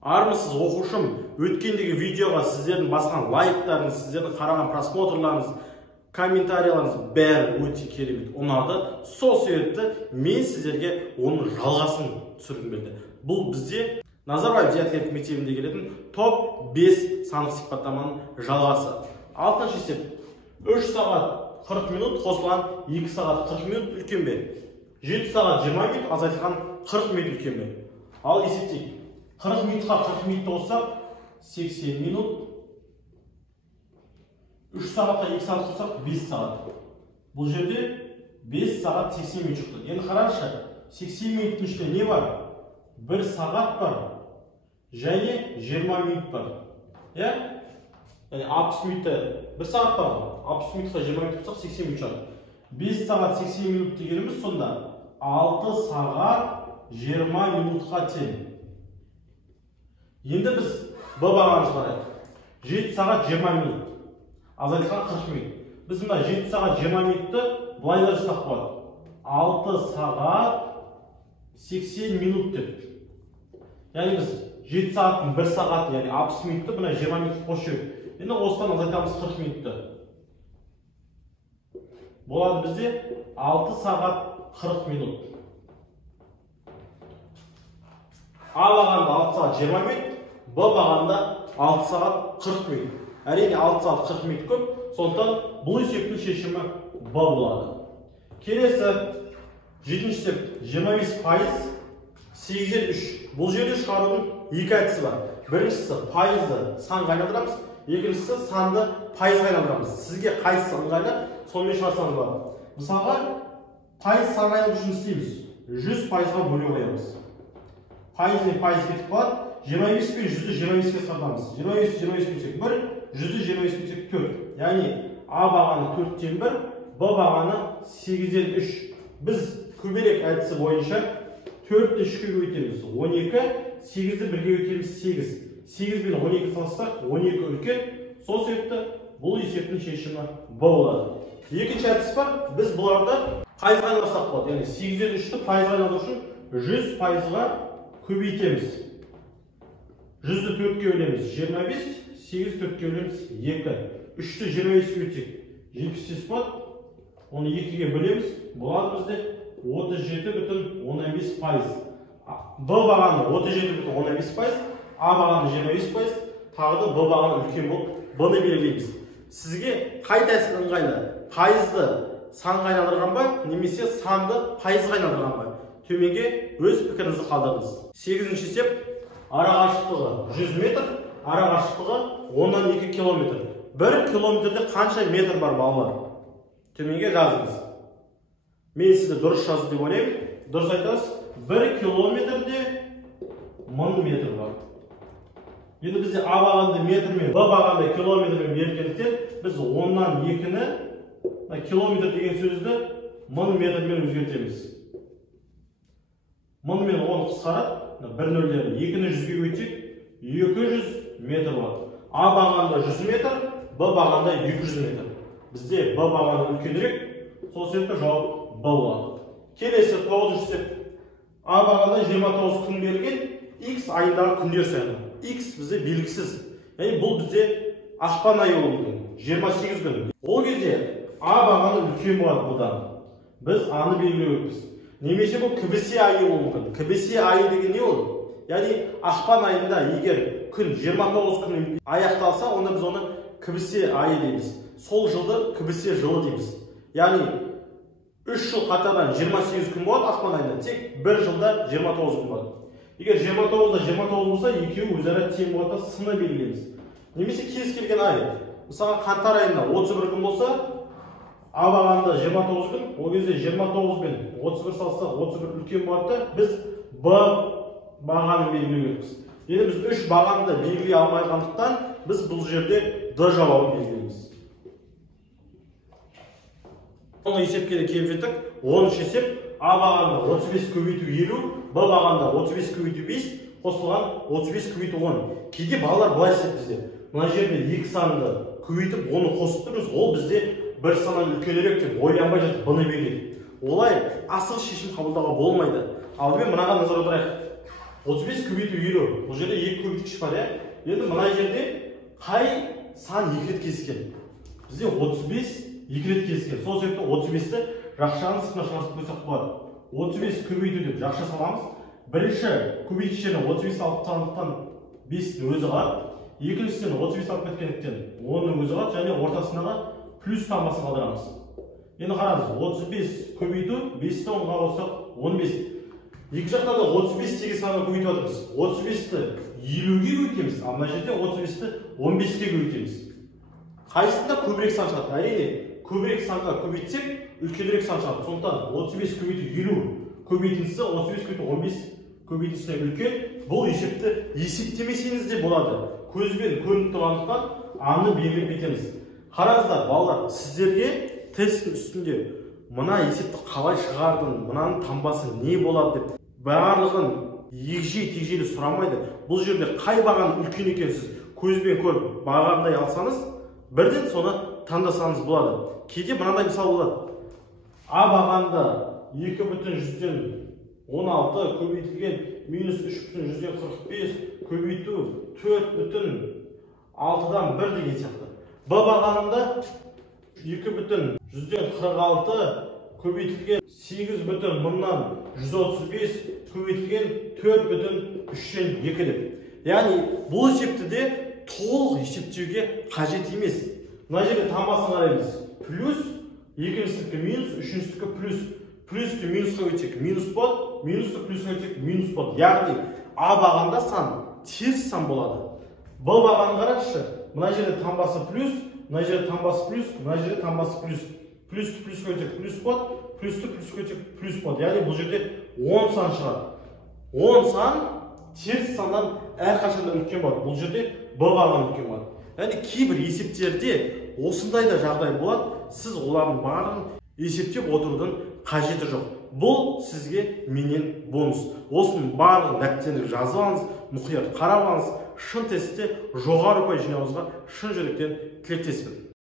Армысыз оқушым, өткендегі видеоға сіздердің басқан лайктарыңыз, сіздердің қараған просмотрларыңыз, комментарийларыңыз бәрі өте керемет ұнады. Сол себепті мен сіздерге оның жалғасын түсіргім келді. Бұл бізде Назарбаев зияткерлік мектебінде келетін топ 5 сандық сипаттаманың жалғасы. 6-шы есеп 3 сағат 40 минут қосылған 2 сағат 40 минут үлкен бе? 7 сағат 20 минут азайтылған 40 минут үлкен бе? Ал есептейік. 40 минутқа 40 минутты қоссақ 80 минут. 3 сағатқа 2 сағат қоссақ 5 сағат. Бұл жерде 5 сағат 80 минут шықты. Енді қараңызшы, 80 минуттың ішінде не бар? 1 сағат бар және 20 минут бар. Яғни 60 минутта 1 сағат бар. 60 минутқа 20 минут қоссақ 80 минут шығады. 5 сағат 80 минут дегеніміз сонда 6 сағат 20 минутқа тең. Енді біз Б бағанымызға қарайық. 7 сағат 20 минут. Азайтылған 40 минут. Біз мына 7 сағат 20 минутты былай да жазсақ болады. 6 сағат 80 минут деп. Яғни біз 7 сағаттың 1 сағатын, яғни 60 минутты мына 20 минут қосып жібердік. Енді осыдан азайтамыз 40 минутты. Болады бізде 6 сағат 40 минут. А бағанда 6 сағат 20 минут, Б бағанда 6 сағат 40 минут. Әрине 6 сағат 40 минут көп, сондықтан бұл есептің шешімі Б болады. Келесі 7-ші есеп 25% 8-ден 3. Бұл жерде шығарудың екі әдісі бар. Біріншісі пайызды санға айналдырамыз, екіншісі санды пайызға айналдырамыз. Сізге қайсысы ыңғайлы, сонымен шығарсаңыз болады. Мысалға, пайыз санға айналдыру үшін істейміз. 100%-ға бөле қоямыз. Пайыз бен пайыз кетіп қалады. 25 пен 100-ді 25-ке қысқартамыз. 25 бөлсек 1, 100-ді 25 бөлсек 4. Яғни А бағаны 4-тен 1, Б бағаны 8-ден 3. Біз көбелек әдісі бойынша 4-ті 3-ке көбейтеміз 12, 8-ді 1-ге көбейтеміз 8. 8 бен 12 салыстырсақ 12 үлкен. Сол себепті бұл есептің шешімі Б болады. Екінші әдіс бар. Біз бұларды пайызға айналдырсақ болады. Яғни 8-ден 3-ті пайызға айналдыру үшін 100%-ға көбейтеміз. 100-ді 4-ке бөлеміз 25, 8-ді 4-ке бөлеміз 2. 3-ті 25-ке бөлсек 70 болады. Оны 2-ге бөлеміз. Болады бізде 37,15%. Б бағаны 37,15%, А бағаны 25%, тағы да Б бағаны үлкен болып, Б-ны белгілейміз. Сізге қай тәсіл ыңғайлы? Пайызды санға айналдырған ба, немесе санды пайызға айналдырған ба? Төменге өз пікіріңізді қалдырыңыз. 8-ші есеп ара қашықтығы 100 метр, ара қашықтығы 10-2 километр. 1 километрде қанша метр бар балалар? Төменге жазыңыз. Мен сізді дұрыс жазды деп ойлаймын. Дұрыс айтасыз. 1 километрде 1000 метр бар. Енді бізде А бағанды метрмен, Б бағанды километрмен берілгендіктен біз 10-нан 2-ні километр деген сөзді 1000 метрмен өзгертеміз. 1000 мен 10 қысқарады, 1 нөлдері 2-ні 100-ге көбейтсек 200 метр болады. А бағанда 100 метр, Б бағанда 200 метр. Бізде Б бағаны үлкенірек, сол себепті жауап Б болады. Келесі 9-ші есеп. А бағанда 29 күн берілген, X айындағы күндер саны. X бізде белгісіз. Яғни бұл бізде ақпан айы болуы мүмкін. 28 күн. Ол кезде А бағаны үлкен болады бұдан. Біз А-ны белгілеуіміз. Немесе бұл кібісе айы болуы мүмкін. Кібісе айы деген не ол? Яғни ақпан айында егер күн 29 күн аяқталса, онда біз оны кібісе айы дейміз. Сол жылды кібісе жылы дейміз. Яғни 3 жыл қатардан 28 күн болады ақпан айында, тек 1 жылда 29 күн болады. Егер 29-да 29 болса, екеуі өзара тең болады, сыны белгілейміз. Немесе кез келген ай. Мысалы қаңтар айында 31 күн болса, А бағанда 29 күн, ол кезде 29 пен 31 салса 31 үлкен болады, біз Б бағаны белгілеуіміз. Енді біз 3 бағанды белгілей алмайғандықтан, біз бұл жерде Д жауабын белгілейміз. Соңғы есепке де келіп жеттік. 10-ші есеп. А бағанда 35 көбейту 50, Б бағанда 35 көбейту 5, қосылған 35 көбейту 10. Кейде балалар былай істеп бізде. Мына жерде 2 санды көбейтіп, оны қосып тұрмыз, ол бізде бір саннан үлкенірек деп ойланбай жатып Б-ны белгілейді. Олай асығыс шешім қабылдауға болмайды. Алдымен мынаған назар аударайық. 35 көбейту 50. Бұл жерде 2 көбейткіш бар, иә? Енді мына жерде қай сан 2 рет kesкен? Бізде 35 2 рет kesкен. Сол себепті 35-ті жақшаның сыртына шығарып қойсақ болады. 35 көбейту деп жақша саламыз. Бірінші көбейткіштерін 35 алып тастағандықтан 5-ті өзі қалады. Екіншісінен 35 алып кеткендіктен 10-ның өзі қалады және ортасындағы плюс таңбасын қалдырамыз. Енді қараңыз, 35 көбейту 5-ті 10-ға қоссақ 15. Екі жақта да 35 тегі санға көбейтіп отырмыз. 35-ті 50-ге көбейтеміз, ал мына жерде 35-ті 15-ге көбейтеміз. Қайсында көбірек сан шығады? Әрине, көбірек санға көбейтсек, үлкенірек сан шығады. Сондықтан 35 көбейту 50 көбейтіндісі 35 көбейту 15 көбейтіндісіне үлкен. Бұл есепті есептемесеңіз де болады. Көзбен көрініп тұрғандықтан аны белгілеп кетеміз. Қараңыздар, балалар, сіздерге тесттің үстінде мына есепті қалай шығардың, мынаның таңбасы не болады деп барлығын егжей-тегжейлі сұрамайды. Бұл жерде қай бағаны үлкен екенсіз көзбен көріп бағандай алсаңыз, бірден соны таңдасаңыз болады. Кейде мынандай мысал болады. А бағанда 2,16 көбейтілген минус 3,45 көбейту 4,6-дан 1 деген сияқты. Б бағанында 2,46 көбейтілген 8,135 көбейтілген 4,3-тен 2 деп. Яғни бұл есепті де толық есептеуге қажет емес. Мына жерде таңбасын қараймыз. Плюс, екіншісінікі минус, үшіншісінікі плюс. Плюсті минусқа өтсек минус болады, минусты плюсқа өтсек минус болады. Яғни А бағанда сан теріс сан болады. Б бағанын қараңызшы. Мына жерде таңбасы плюс, мына жерде таңбасы плюс, мына жерде таңбасы плюс. Плюсті плюсқа өтсек плюс болады, плюсті плюсқа өтсек плюс болады. Яғни бұл жерде 10 сан шығады. 10 сан теріс сандан әрқашанда үлкен болады. Бұл жерде Б бағаны үлкен болады. Яғни кейбір есептерде осындай да жағдай болады. Сіз олардың барлығын есептеп отырудың қажеті жоқ. Бұл сізге менен бонус. Осының барлығын дәптеріңізге жазып алыңыз, мұқият қарап алыңыз. Шын тестте жоғары ұпай жинауыңызға шын жүректен тілектеспін.